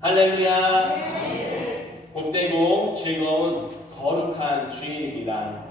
할렐루야. 복되고 즐거운 거룩한 주일입니다.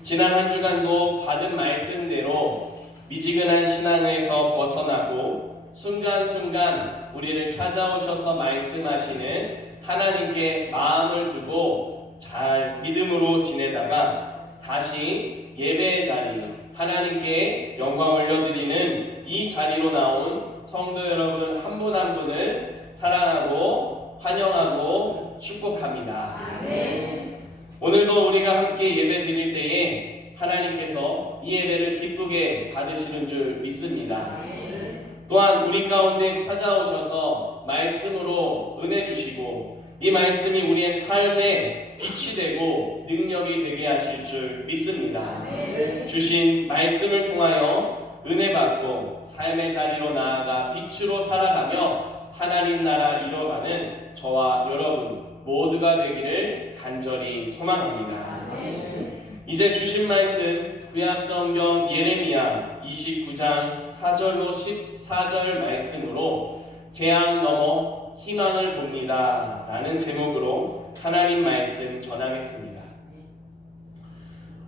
지난 한 주간도 받은 말씀대로 미지근한 신앙에서 벗어나고 순간순간 우리를 찾아오셔서 말씀하시는 하나님께 마음을 두고 잘 믿음으로 지내다가 다시 예배의 자리, 하나님께 영광 올려드리는 이 자리로 나온 성도 여러분 한 분 한 분을 사랑하고 환영하고 축복합니다. 아멘. 오늘도 우리가 함께 예배 드릴 때에 하나님께서 이 예배를 기쁘게 받으시는 줄 믿습니다. 아멘. 또한 우리 가운데 찾아오셔서 말씀으로 은혜 주시고 이 말씀이 우리의 삶에 빛이 되고 능력이 되게 하실 줄 믿습니다. 아멘. 주신 말씀을 통하여 은혜 받고 삶의 자리로 나아가 빛으로 살아가며 하나님 나라 이뤄가는 저와 여러분 모두가 되기를 간절히 소망합니다. 아멘. 이제 주신 말씀 구약성경 예레미야 29장 4절로 14절 말씀으로 재앙 넘어 희망을 봅니다 라는 제목으로 하나님 말씀 전하겠습니다.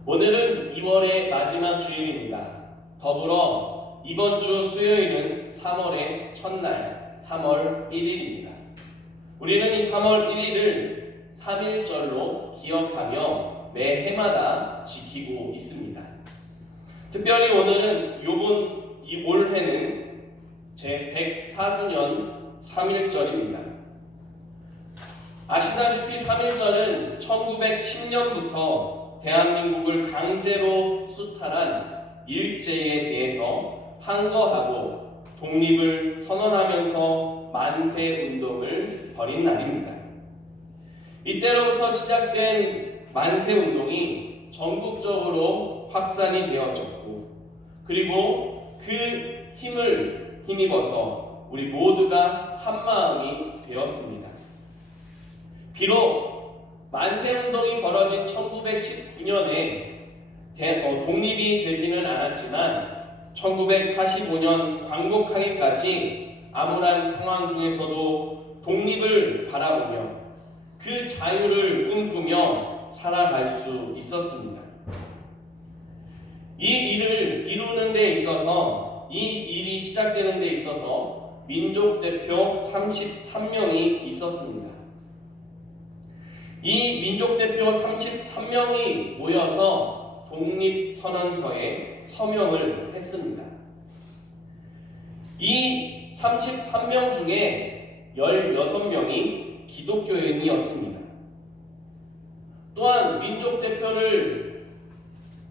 오늘은 2월의 마지막 주일입니다. 더불어 이번 주 수요일은 3월의 첫날 3월 1일입니다. 우리는 이 3월 1일을 3.1절로 기억하며 매 해마다 지키고 있습니다. 특별히 오늘은 올해는 제 104주년 3.1절입니다. 아시다시피 3.1절은 1910년부터 대한민국을 강제로 수탈한 일제에 대해서 항거하고 독립을 선언하면서 만세운동을 벌인 날입니다. 이때로부터 시작된 만세운동이 전국적으로 확산이 되어졌고 그리고 그 힘을 힘입어서 우리 모두가 한마음이 되었습니다. 비록 만세운동이 벌어진 1919년에 독립이 되지는 않았지만 1945년 광복하기까지 암울한 상황 중에서도 독립을 바라보며 그 자유를 꿈꾸며 살아갈 수 있었습니다. 이 일을 이루는 데 있어서 이 일이 시작되는 데 있어서 민족대표 33명이 있었습니다. 이 민족대표 33명이 모여서 독립선언서에 서명을 했습니다. 이 33명 중에 16명이 기독교인이었습니다. 또한 민족대표를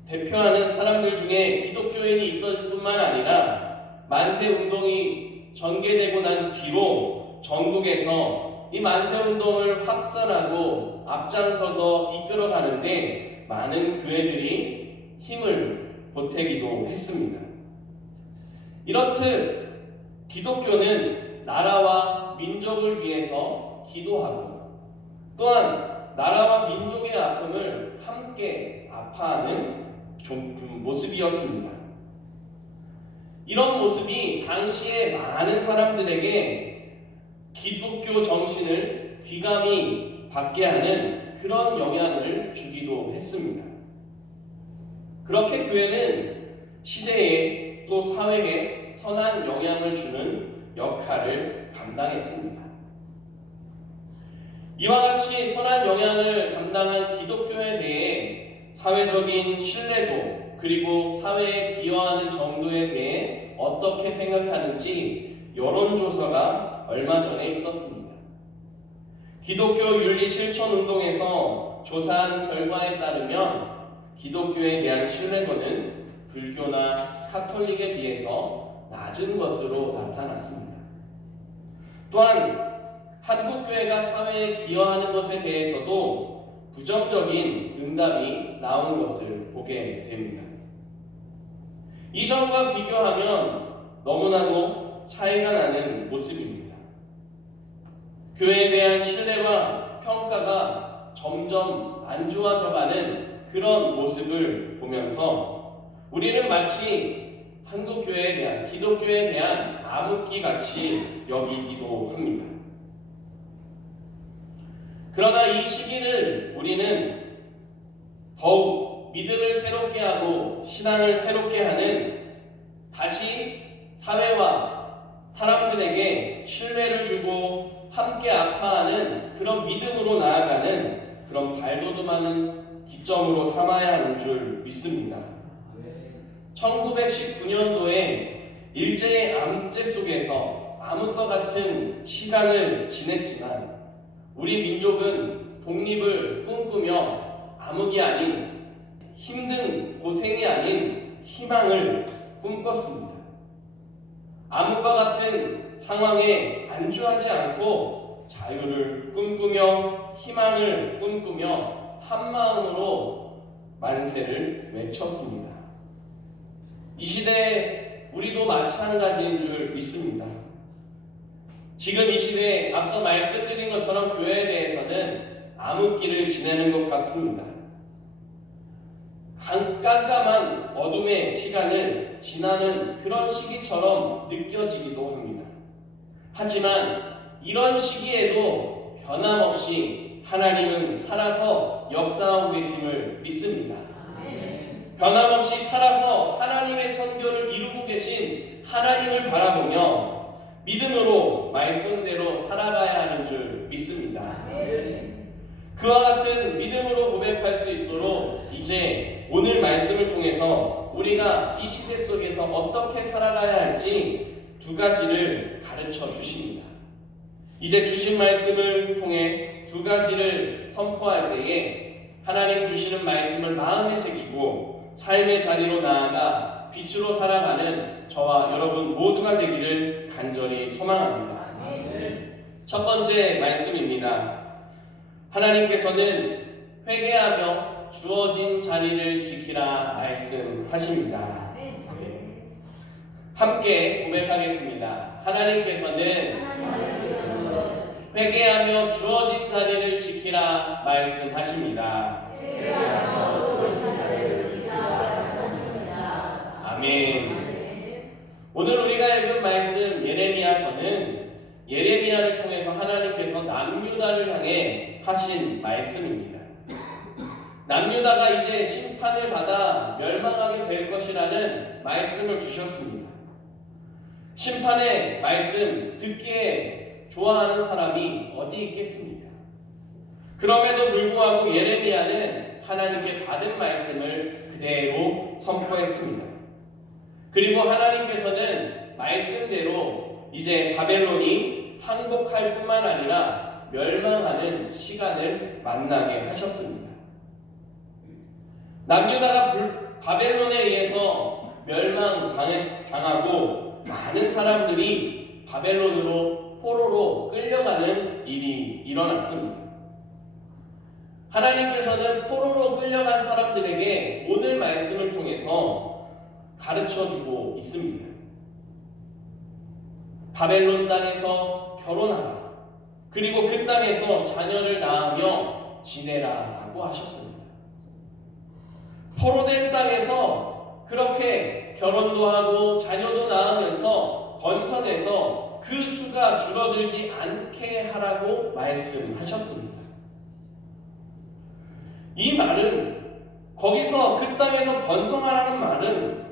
대표하는 사람들 중에 기독교인이 있을 뿐만 아니라 만세운동이 전개되고 난 뒤로 전국에서 이 만세운동을 확산하고 앞장서서 이끌어가는데 많은 교회들이 힘을 보태기도 했습니다. 이렇듯 기독교는 나라와 민족을 위해서 기도하고 또한 나라와 민족의 아픔을 함께 아파하는 모습이었습니다. 이런 모습이 당시에 많은 사람들에게 기독교 정신을 귀감히 받게 하는 그런 영향을 주기도 했습니다. 그렇게 교회는 시대에 또 사회에 선한 영향을 주는 역할을 감당했습니다. 이와 같이 선한 영향을 감당한 기독교에 대해 사회적인 신뢰도 그리고 사회에 기여하는 정도에 대해 어떻게 생각하는지 여론조사가 얼마 전에 있었습니다. 기독교 윤리 실천 운동에서 조사한 결과에 따르면 기독교에 대한 신뢰도는 불교나 카톨릭에 비해서 낮은 것으로 나타났습니다. 또한 한국교회가 사회에 기여하는 것에 대해서도 부정적인 응답이 나온 것을 보게 됩니다. 이전과 비교하면 너무나도 차이가 나는 모습입니다. 교회에 대한 신뢰와 평가가 점점 안 좋아져가는 그런 모습을 보면서 우리는 마치 한국교회에 대한 기독교에 대한 암흑기 같이 여기기도 합니다. 그러나 이 시기를 우리는 더욱 믿음을 새롭게 하고 신앙을 새롭게 하는, 다시 사회와 사람들에게 신뢰를 주고 함께 아파하는 그런 믿음으로 나아가는 그런 발돋움하는 기점으로 삼아야 하는 줄 믿습니다. 1919년도에 일제의 암제 속에서 암흑과 같은 시간을 지냈지만 우리 민족은 독립을 꿈꾸며 암흑이 아닌, 힘든 고생이 아닌 희망을 꿈꿨습니다. 암흑과 같은 상황에 안주하지 않고 자유를 꿈꾸며 희망을 꿈꾸며 한마음으로 만세를 외쳤습니다. 이 시대에 우리도 마찬가지인 줄 믿습니다. 지금 이 시대에 앞서 말씀드린 것처럼 교회에 대해서는 암흑기를 지내는 것 같습니다. 깜깜한 어둠의 시간을 지나는 그런 시기처럼 느껴지기도 합니다. 하지만 이런 시기에도 변함없이 하나님은 살아서 역사하고 계심을 믿습니다. 변함없이 살아서 하나님의 선교를 이루고 계신 하나님을 바라보며 믿음으로 말씀대로 살아가야 하는 줄 믿습니다. 그와 같은 믿음으로 고백할 수 있도록 이제 오늘 말씀을 통해서 우리가 이 시대 속에서 어떻게 살아가야 할지 두 가지를 가르쳐 주십니다. 이제 주신 말씀을 통해 두 가지를 선포할 때에 하나님 주시는 말씀을 마음에 새기고 삶의 자리로 나아가 빛으로 살아가는 저와 여러분 모두가 되기를 간절히 소망합니다. 첫 번째 말씀입니다. 하나님께서는 회개하며 주어진 자리를 지키라 말씀하십니다. 함께 고백하겠습니다. 하나님께서는 회개하며 주어진 자리를 지키라 말씀하십니다. 아멘. 오늘 우리가 읽은 말씀 예레미야서는 예레미야를 통해서 하나님께서 남유다를 향해 하신 말씀입니다. 남유다가 이제 심판을 받아 멸망하게 될 것이라는 말씀을 주셨습니다. 심판의 말씀 듣기에 좋아하는 사람이 어디 있겠습니까? 그럼에도 불구하고 예레미야는 하나님께 받은 말씀을 그대로 선포했습니다. 그리고 하나님께서는 말씀대로 이제 바벨론이 항복할 뿐만 아니라 멸망하는 시간을 만나게 하셨습니다. 남유다가 바벨론에 의해서 멸망당하고 많은 사람들이 바벨론으로 포로로 끌려가는 일이 일어났습니다. 하나님께서는 포로로 끌려간 사람들에게 오늘 말씀을 통해서 가르쳐주고 있습니다. 바벨론 땅에서 결혼하라. 그리고 그 땅에서 자녀를 낳으며 지내라 라고 하셨습니다. 포로된 땅에서 그렇게 결혼도 하고 자녀도 낳으면서 번성해서 그 수가 줄어들지 않게 하라고 말씀하셨습니다. 이 말은, 거기서 그 땅에서 번성하라는 말은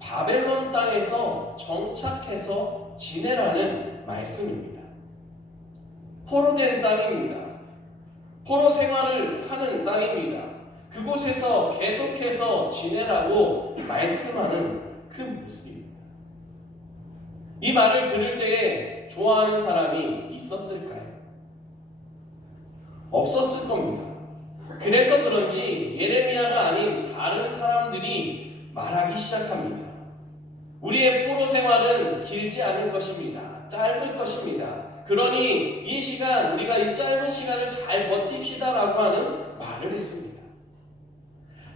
바벨론 땅에서 정착해서 지내라는 말씀입니다. 포로된 땅입니다. 포로 생활을 하는 땅입니다. 그곳에서 계속해서 지내라고 말씀하는 그 모습입니다. 이 말을 들을 때에 좋아하는 사람이 있었을까요? 없었을 겁니다. 그래서 그런지 예레미야가 아닌 다른 사람들이 말하기 시작합니다. 우리의 포로 생활은 길지 않을 것입니다. 짧을 것입니다. 그러니 이 시간, 우리가 이 짧은 시간을 잘 버팁시다 라고 하는 말을 했습니다.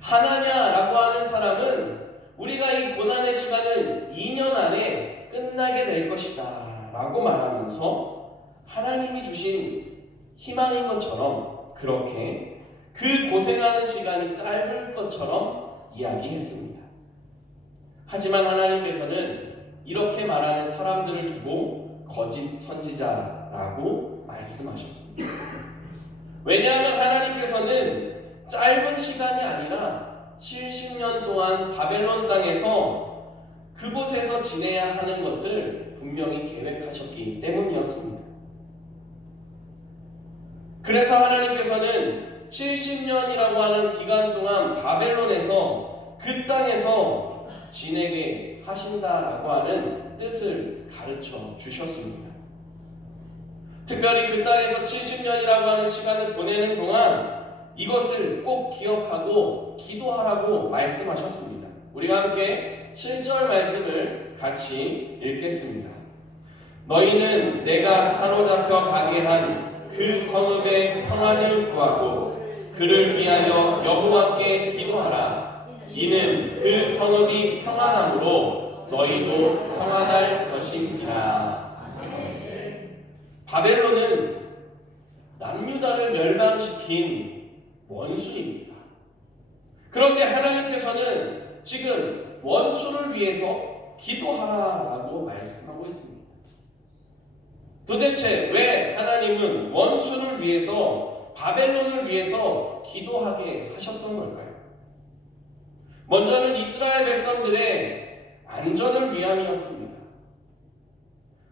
하나냐라고 하는 사람은 우리가 이 고난의 시간을 2년 안에 끝나게 될 것이다 라고 말하면서 하나님이 주신 희망인 것처럼 그렇게 그 고생하는 시간이 짧을 것처럼 이야기했습니다. 하지만 하나님께서는 이렇게 말하는 사람들을 두고 거짓 선지자라고 말씀하셨습니다. 왜냐하면 하나님께서는 짧은 시간이 아니라 70년 동안 바벨론 땅에서 그곳에서 지내야 하는 것을 분명히 계획하셨기 때문이었습니다. 그래서 하나님께서는 70년이라고 하는 기간 동안 바벨론에서 그 땅에서 지내게 하신다라고 하는 뜻을 가르쳐 주셨습니다. 특별히 그 땅에서 70년이라고 하는 시간을 보내는 동안 이것을 꼭 기억하고 기도하라고 말씀하셨습니다. 우리가 함께 7절 말씀을 같이 읽겠습니다. 너희는 내가 사로잡혀 가게 한 그 성읍의 평안을 구하고 그를 위하여 여호와께 기도하라. 이는 그 성읍이 평안함으로 너희도 평안할 것이니라. 바벨론은 남유다를 멸망시킨 원수입니다. 그런데 하나님께서는 지금 원수를 위해서 기도하라라고 말씀하고 있습니다. 도대체 왜 하나님은 원수를 위해서, 바벨론을 위해서 기도하게 하셨던 걸까요? 먼저는 이스라엘 백성들의 안전을 위함이었습니다.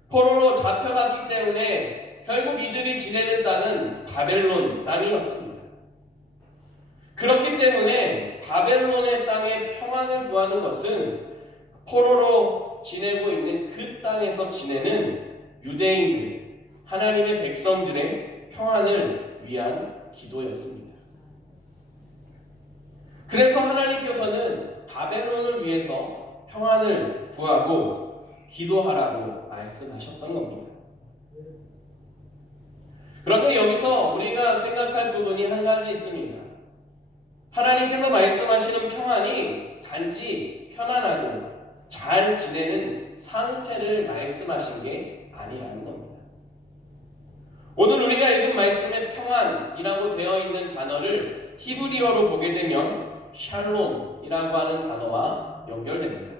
포로로 잡혀갔기 때문에 결국 이들이 지내는 땅은 바벨론 땅이었습니다. 그렇기 때문에 바벨론의 땅에 평안을 구하는 것은 포로로 지내고 있는 그 땅에서 지내는 유대인들, 하나님의 백성들의 평안을 위한 기도였습니다. 그래서 하나님께서는 바벨론을 위해서 평안을 구하고 기도하라고 말씀하셨던 겁니다. 그런데 여기서 우리가 생각할 부분이 한 가지 있습니다. 하나님께서 말씀하시는 평안이 단지 편안하고 잘 지내는 상태를 말씀하신 게 아니라는 겁니다. 오늘 우리가 읽은 말씀에 평안이라고 되어 있는 단어를 히브리어로 보게 되면 샬롬이라고 하는 단어와 연결됩니다.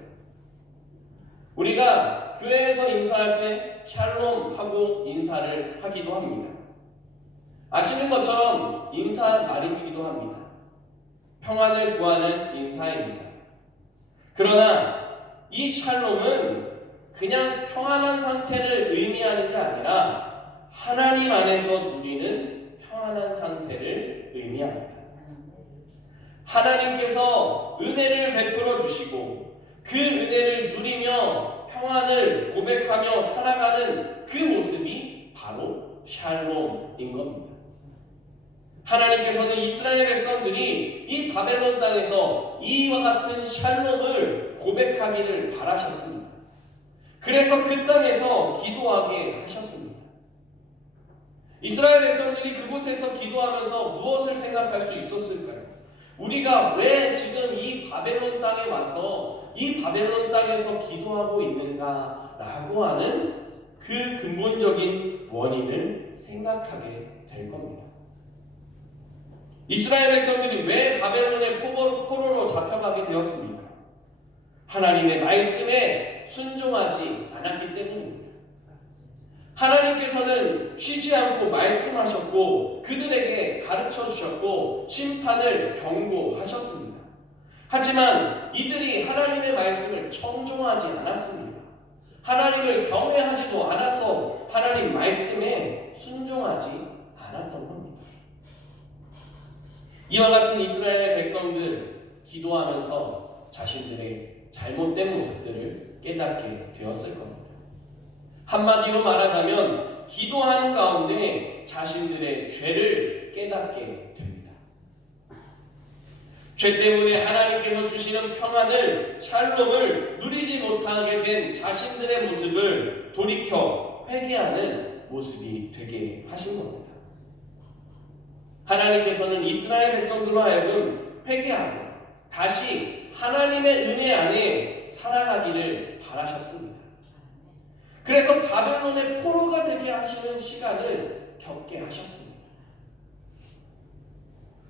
우리가 교회에서 인사할 때 샬롬하고 인사를 하기도 합니다. 아시는 것처럼 인사 말이기도 합니다. 평안을 구하는 인사입니다. 그러나 이 샬롬은 그냥 평안한 상태를 의미하는 게 아니라 하나님 안에서 누리는 평안한 상태를 의미합니다. 하나님께서 은혜를 베풀어 주시고 그 은혜를 누리며 평안을 고백하며 살아가는 그 모습이 바로 샬롬인 겁니다. 하나님께서는 이스라엘 백성들이 이 바벨론 땅에서 이와 같은 샬롬을 고백하기를 바라셨습니다. 그래서 그 땅에서 기도하게 하셨습니다. 이스라엘 백성들이 그곳에서 기도하면서 무엇을 생각할 수 있었을까요? 우리가 왜 지금 이 바벨론 땅에 와서 이 바벨론 땅에서 기도하고 있는가라고 하는 그 근본적인 원인을 생각하게 될 겁니다. 이스라엘 백성들이 왜 바벨론의 포로로 잡혀가게 되었습니까? 하나님의 말씀에 순종하지 않았기 때문입니다. 하나님께서는 쉬지 않고 말씀하셨고 그들에게 가르쳐 주셨고 심판을 경고하셨습니다. 하지만 이들이 하나님의 말씀을 청종하지 않았습니다. 하나님을 경외하지도 않아서 하나님 말씀에 순종하지 않았던 겁니다. 이와 같은 이스라엘의 백성들 기도하면서 자신들의 잘못된 모습들을 깨닫게 되었을 겁니다. 한마디로 말하자면 기도하는 가운데 자신들의 죄를 깨닫게 됩니다. 죄 때문에 하나님께서 주시는 평안을, 샬롬을 누리지 못하게 된 자신들의 모습을 돌이켜 회개하는 모습이 되게 하신 겁니다. 하나님께서는 이스라엘 백성들로 하여금 회개하고 다시 하나님의 은혜 안에 살아가기를 바라셨습니다. 그래서 바벨론의 포로가 되게 하시는 시간을 겪게 하셨습니다.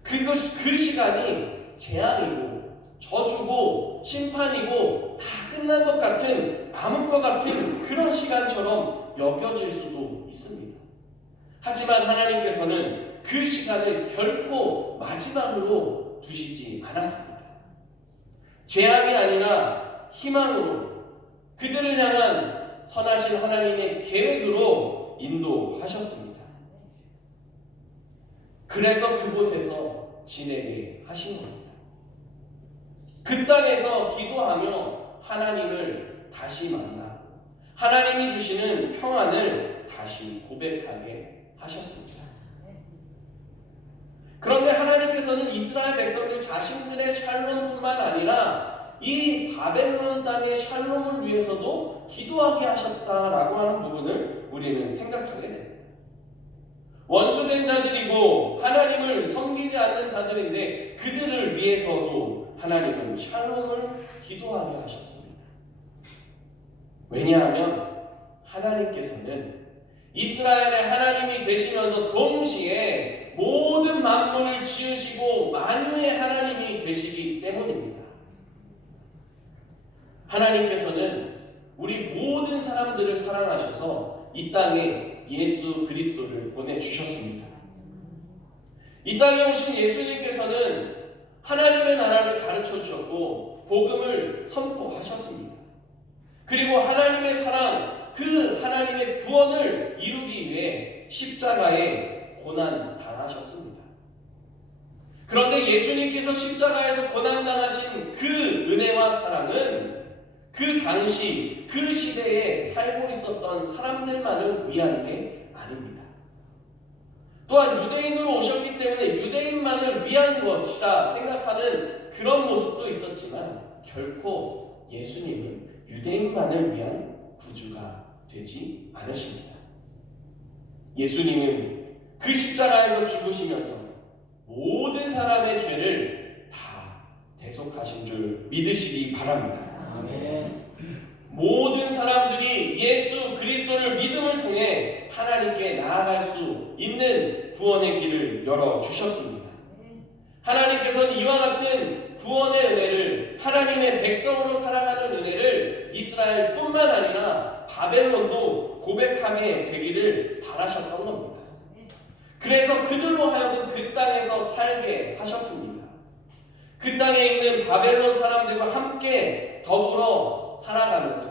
그 시간이 재앙이고 저주고 심판이고 다 끝난 것 같은 암흑과 같은 그런 시간처럼 여겨질 수도 있습니다. 하지만 하나님께서는 그 시간을 결코 마지막으로 두시지 않았습니다. 재앙이 아니라 희망으로 그들을 향한 선하신 하나님의 계획으로 인도하셨습니다. 그래서 그곳에서 지내게 하신 겁니다. 그 땅에서 기도하며 하나님을 다시 만나고 하나님이 주시는 평안을 다시 고백하게 하셨습니다. 그런데 하나님께서는 이스라엘 백성들 자신들의 샬롬뿐만 아니라 이 바벨론 땅의 샬롬을 위해서도 기도하게 하셨다라고 하는 부분을 우리는 생각하게 됩니다. 원수된 자들이고 하나님을 섬기지 않는 자들인데 그들을 위해서도 하나님은 샬롬을 기도하게 하셨습니다. 왜냐하면 하나님께서는 이스라엘의 하나님이 되시면서 동시에 모든 만물을 지으시고 만유의 하나님이 되시기 때문입니다. 하나님께서는 우리 모든 사람들을 사랑하셔서 이 땅에 예수 그리스도를 보내주셨습니다. 이 땅에 오신 예수님께서는 하나님의 나라를 가르쳐 주셨고 복음을 선포하셨습니다. 그리고 하나님의 사랑, 그 하나님의 구원을 이루기 위해 십자가에 고난 당하셨습니다. 그런데 예수님께서 십자가에서 고난 당하신 그 은혜와 사랑은 그 당시 그 시대에 살고 있었던 사람들만을 위한 게 아닙니다. 또한 유대인으로 오셨기 때문에 유대인만을 위한 것이라 생각하는 그런 모습도 있었지만 결코 예수님은 유대인만을 위한 구주가 되지 않으십니다. 예수님은 그 십자가에서 죽으시면서 모든 사람의 죄를 다 대속하신 줄 믿으시기 바랍니다. 아멘. 모든 사람들이 예수 그리스도를 믿음을 통해 하나님께 나아갈 수 있는 구원의 길을 열어주셨습니다. 하나님께서는 이와 같은 구원의 은혜를, 하나님의 백성으로 살아가는 은혜를 이스라엘뿐만 아니라 바벨론도 고백하게 되기를 바라셨던 겁니다. 그래서 그들로 하여금 그 땅에서 살게 하셨습니다. 그 땅에 있는 바벨론 사람들과 함께 더불어 살아가면서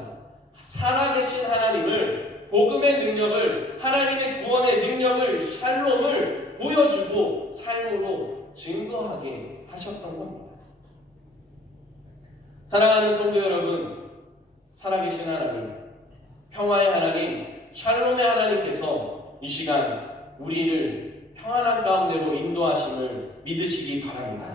살아계신 하나님을, 복음의 능력을, 하나님의 구원의 능력을, 샬롬을 보여주고 삶으로 증거하게 하셨던 겁니다. 사랑하는 성도 여러분, 살아계신 하나님, 평화의 하나님, 샬롬의 하나님께서 이 시간 우리를 평안한 가운데로 인도하심을 믿으시기 바랍니다.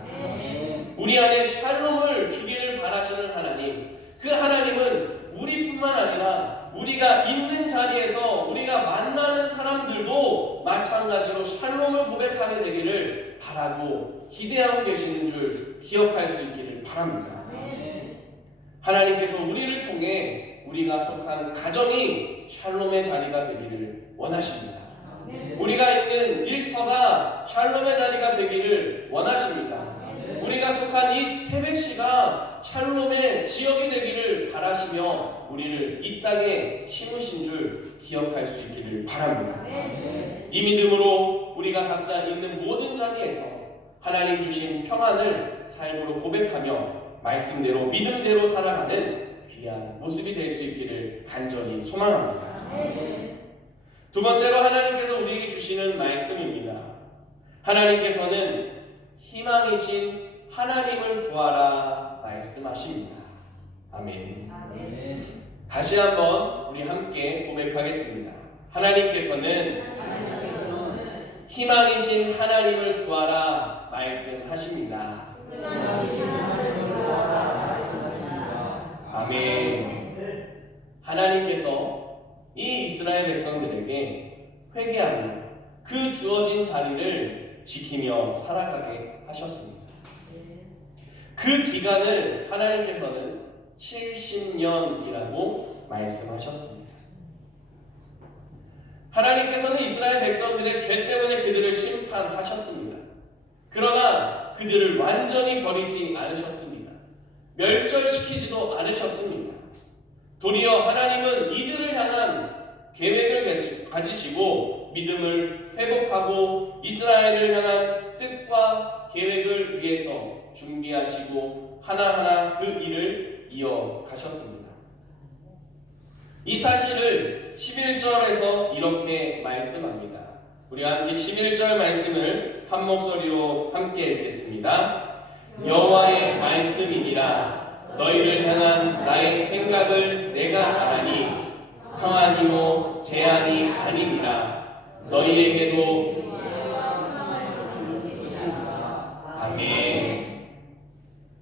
우리 안에 샬롬을 주기를 바라시는 하나님, 그 하나님은 우리뿐만 아니라 우리가 있는 자리에서 우리가 만나는 사람들도 마찬가지로 샬롬을 고백하게 되기를 바라고 기대하고 계시는 줄 기억할 수 있기를 바랍니다. 하나님께서 우리를 통해 우리가 속한 가정이 샬롬의 자리가 되기를 원하십니다. 우리가 있는 일터가 샬롬의 자리가 되기를 원하십니다. 우리가 속한 이 태백시가 샬롬의 지역이 되기를 바라시며 우리를 이 땅에 심으신 줄 기억할 수 있기를 바랍니다. 이 믿음으로 우리가 각자 있는 모든 자리에서 하나님 주신 평안을 삶으로 고백하며 말씀대로 믿음대로 살아가는 귀한 모습이 될 수 있기를 간절히 소망합니다. 두 번째로 하나님께서 우리에게 주시는 말씀입니다. 하나님께서는 희망이신 하나님을 구하라 말씀하십니다. 아멘. 다시 한번 우리 함께 고백하겠습니다. 하나님께서는 희망이신 하나님을 구하라 말씀하십니다. 아멘. 하나님께서 이 이스라엘 백성들에게 회개하며 그 주어진 자리를 지키며 살아가게 하셨습니다. 그 기간을 하나님께서는 70년이라고 말씀하셨습니다. 하나님께서는 이스라엘 백성들의 죄 때문에 그들을 심판하셨습니다. 그러나 그들을 완전히 버리지 않으셨습니다. 멸절시키지도 않으셨습니다. 도리어 하나님은 이들을 향한 계획을 가지시고 믿음을 회복하고 이스라엘을 향한 뜻과 계획을 위해서 준비하시고 하나하나 그 일을 이어가셨습니다. 이 사실을 11절에서 이렇게 말씀합니다. 우리 함께 11절 말씀을 한 목소리로 함께 읽겠습니다. 여호와의 말씀이니라. 너희를 향한 나의 생각을 내가 아나니 평안이요 재앙이 아니니라. 너희에게도 아멘.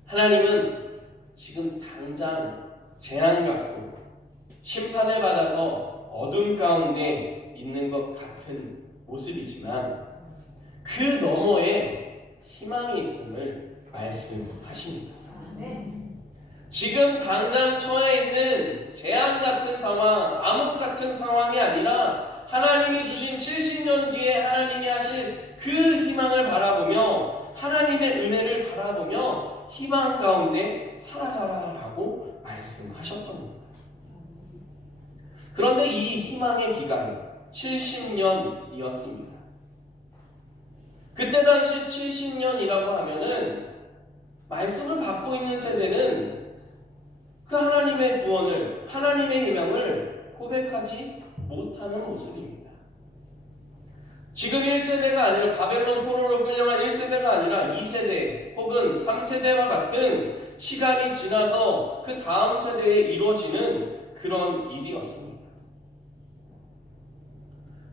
하나님은 지금 당장 재앙 같고 심판을 받아서 어둠 가운데 있는 것 같은 모습이지만 그 너머에 희망이 있음을 말씀하십니다. 지금 당장 처해 있는 재앙 같은 상황, 암흑 같은 상황이 아니라 하나님이 주신 70년 뒤에 하나님이 하실 그 희망을 바라보며 하나님의 은혜를 바라보며 희망 가운데 살아가라라고 말씀하셨던 겁니다. 그런데 이 희망의 기간은 70년이었습니다. 그때 당시 70년이라고 하면은 말씀을 받고 있는 세대는 그 하나님의 구원을, 하나님의 희망을 고백하지 못하는 모습입니다. 지금 1세대가 아니라 바벨론 포로로 끌려간 1세대가 아니라 2세대 혹은 3세대와 같은 시간이 지나서 그 다음 세대에 이루어지는 그런 일이었습니다.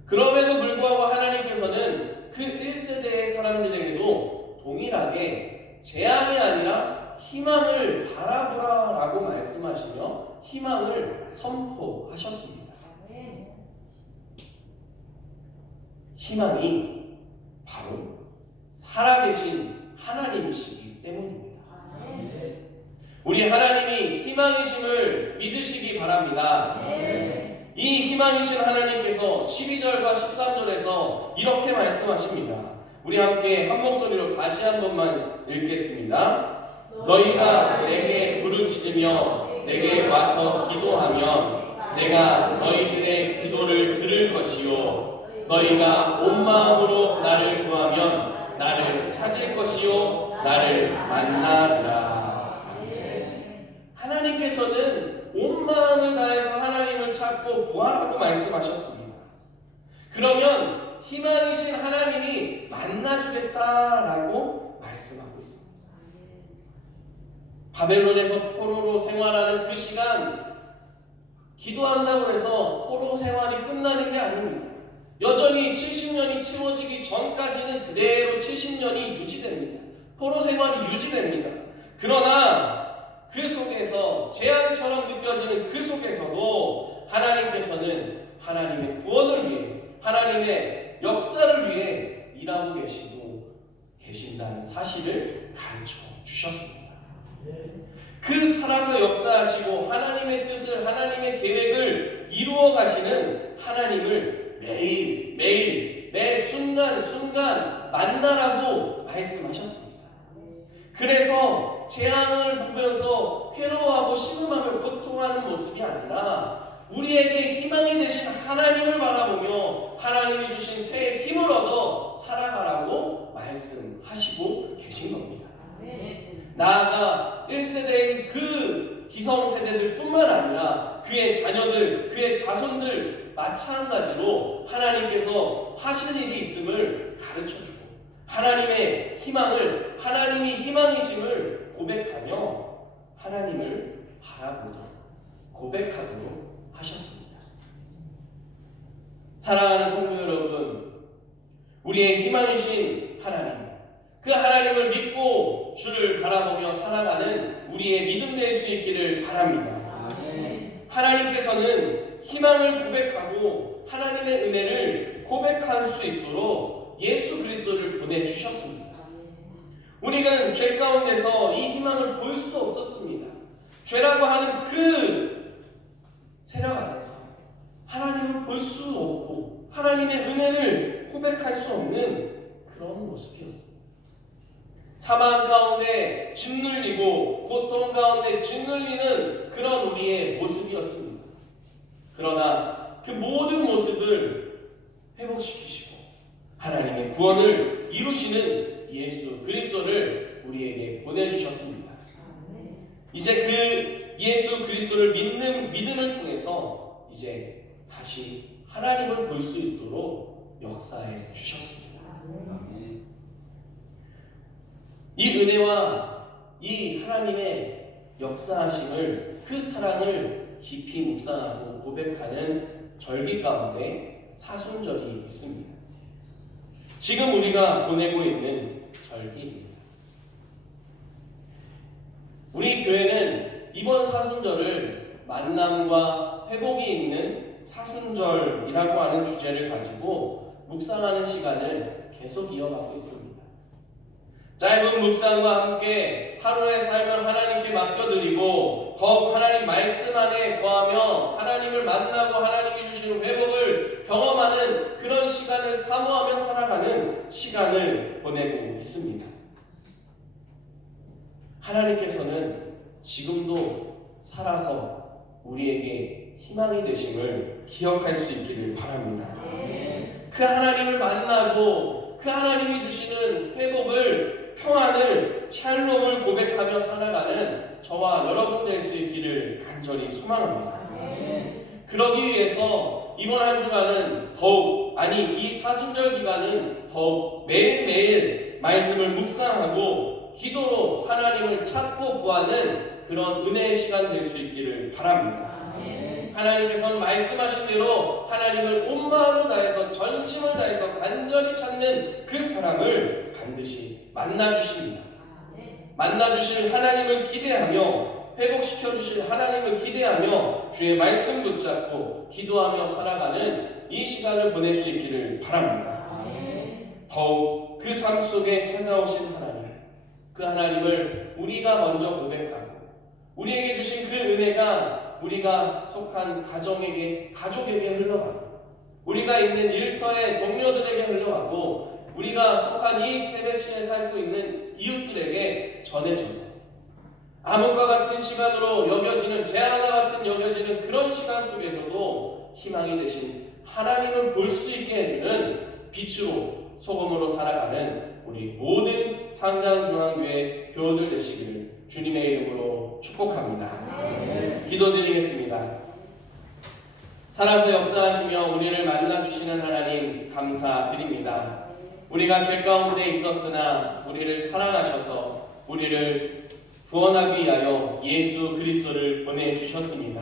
그럼에도 불구하고 하나님께서는 그 1세대의 사람들에게도 동일하게 재앙이 아니라 희망을 바라보라라고 말씀하시며 희망을 선포하셨습니다. 희망이 바로 살아계신 하나님이시기 때문입니다. 우리 하나님이 희망이심을 믿으시기 바랍니다. 이 희망이신 하나님께서 12절과 13절에서 이렇게 말씀하십니다. 우리 함께 한 목소리로 다시 한 번만 읽겠습니다. 너희가 내게 부르짖으며 내게 와서 기도하면 내가 너희들의 기도를 들을 것이요 너희가 온 마음으로 나를 구하면 나를 찾을 것이요 나를 만나리라. 하나님께서는 온 마음을 다해서 하나님을 찾고 구하라고 말씀하셨습니다. 그러면 희망이신 하나님이 만나주겠다라고 말씀하고 있습니다. 바벨론에서 포로로 생활하는 그 시간, 기도한다고 해서 포로 생활이 끝나는 게 아닙니다. 여전히 70년이 채워지기 전까지는 그대로 70년이 유지됩니다. 포로 생활이 유지됩니다. 그러나 그 속에서 재앙처럼 느껴지는 그 속에서도 하나님께서는 하나님의 구원을 위해 하나님의 역사를 위해 일하고 계신다는 사실을 가르쳐 주셨습니다. 그 살아서 역사하시고 하나님의 뜻을 하나님의 계획을 이루어 가시는 하나님을 매일 매 순간 만나라고 말씀하셨습니다. 그래서 재앙을 보면서 괴로워하고 신음하며 고통하는 모습이 아니라 우리에게 희망이 되신 하나님을 바라보며 하나님이 주신 새 힘을 얻어 살아가라고 말씀하시고 계신 겁니다. 나아가 1세대인 그 기성세대들 뿐만 아니라 그의 자녀들, 그의 자손들 마찬가지로 하나님께서 하실 일이 있음을 가르쳐주고 하나님의 희망을, 하나님이 희망이심을 고백하며 하나님을 바라보도록 고백하도록 하셨습니다. 사랑하는 성도 여러분, 우리의 희망이신 하나님, 그 하나님을 믿고 주를 바라보며 살아가는 우리의 믿음 될 수 있기를 바랍니다. 하나님께서는 희망을 고백하고 하나님의 은혜를 고백할 수 있도록 예수 그리스도를 보내주셨습니다. 우리는 죄 가운데서 이 희망을 볼 수 없었습니다. 죄라고 하는 그 세력 안에서 하나님을 볼 수 없고 하나님의 은혜를 고백할 수 없는 그런 모습이었습니다. 사망 가운데 짓눌리고 고통 가운데 짓눌리는 그런 우리의 모습이었습니다. 그러나 그 모든 모습을 회복시키시고 하나님의 구원을 이루시는 예수 그리스도를 우리에게 보내주셨습니다. 이제 그 예수 그리스도를 믿음을 통해서 이제 다시 하나님을 볼 수 있도록 역사해 주셨습니다. 이 은혜와 이 하나님의 역사하심을, 그 사랑을 깊이 묵상하고 고백하는 절기 가운데 사순절이 있습니다. 지금 우리가 보내고 있는 절기입니다. 우리 교회는 이번 사순절을 만남과 회복이 있는 사순절이라고 하는 주제를 가지고 묵상하는 시간을 계속 이어가고 있습니다. 짧은 묵상과 함께 하루의 삶을 하나님께 맡겨드리고 더욱 하나님 말씀 안에 거하며 하나님을 만나고 하나님이 주시는 회복을 경험하는 그런 시간을 사모하며 살아가는 시간을 보내고 있습니다. 하나님께서는 지금도 살아서 우리에게 희망이 되심을 기억할 수 있기를 바랍니다. 그 하나님을 만나고 그 하나님이 주시는 회복을, 평안을, 샬롬을 고백하며 살아가는 저와 여러분 될 수 있기를 간절히 소망합니다. 그러기 위해서 이번 한 주간은 더욱, 이 사순절 기간은 더욱 매일매일 말씀을 묵상하고 기도로 하나님을 찾고 구하는 그런 은혜의 시간 될 수 있기를 바랍니다. 하나님께서는 말씀하신 대로 하나님을 온 마음을 다해서 전심을 다해서 간절히 찾는 그 사람을 반드시 만나주십니다. 만나주실 하나님을 기대하며 회복시켜주실 하나님을 기대하며 주의 말씀 붙잡고 기도하며 살아가는 이 시간을 보낼 수 있기를 바랍니다. 더욱 그 삶 속에 찾아오신 하나님, 그 하나님을 우리가 먼저 고백하고 우리에게 주신 그 은혜가 우리가 속한 가족에게 흘러가고 우리가 있는 일터의 동료들에게 흘러가고 우리가 속한 이 태백시에 살고 있는 이웃들에게 전해져서 암흑과 같은 시간으로 여겨지는, 재앙과 같은 여겨지는 그런 시간 속에서도 희망이 되신 하나님을 볼 수 있게 해주는 빛으로, 소금으로 살아가는 우리 모든 상장중앙교회 교우들 되시기를 주님의 이름으로 축복합니다. 기도드리겠습니다. 살아서 역사하시며 우리를 만나주시는 하나님 감사드립니다. 우리가 죄 가운데 있었으나 우리를 사랑하셔서 우리를 구원하기 위하여 예수 그리스도를 보내주셨습니다.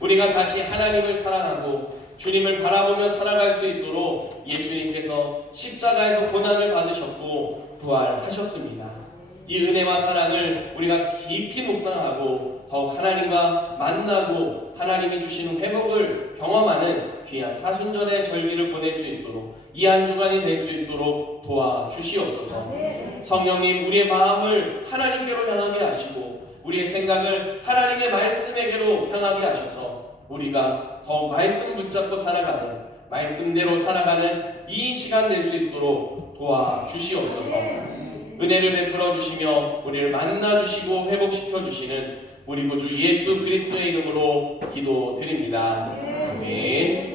우리가 다시 하나님을 사랑하고 주님을 바라보며 살아갈 수 있도록 예수님께서 십자가에서 고난을 받으셨고 부활하셨습니다. 이 은혜와 사랑을 우리가 깊이 묵상하고 더욱 하나님과 만나고 하나님이 주시는 회복을 경험하는 귀한 사순절의 절기를 보낼 수 있도록, 이 한 주간이 될 수 있도록 도와주시옵소서. 성령님, 우리의 마음을 하나님께로 향하게 하시고 우리의 생각을 하나님의 말씀에게로 향하게 하셔서 우리가 더욱 말씀 붙잡고 살아가는, 말씀대로 살아가는 이 시간 될 수 있도록 도와주시옵소서. 은혜를 베풀어 주시며 우리를 만나 주시고 회복시켜 주시는 우리 구주 예수 그리스도의 이름으로 기도드립니다. 아멘.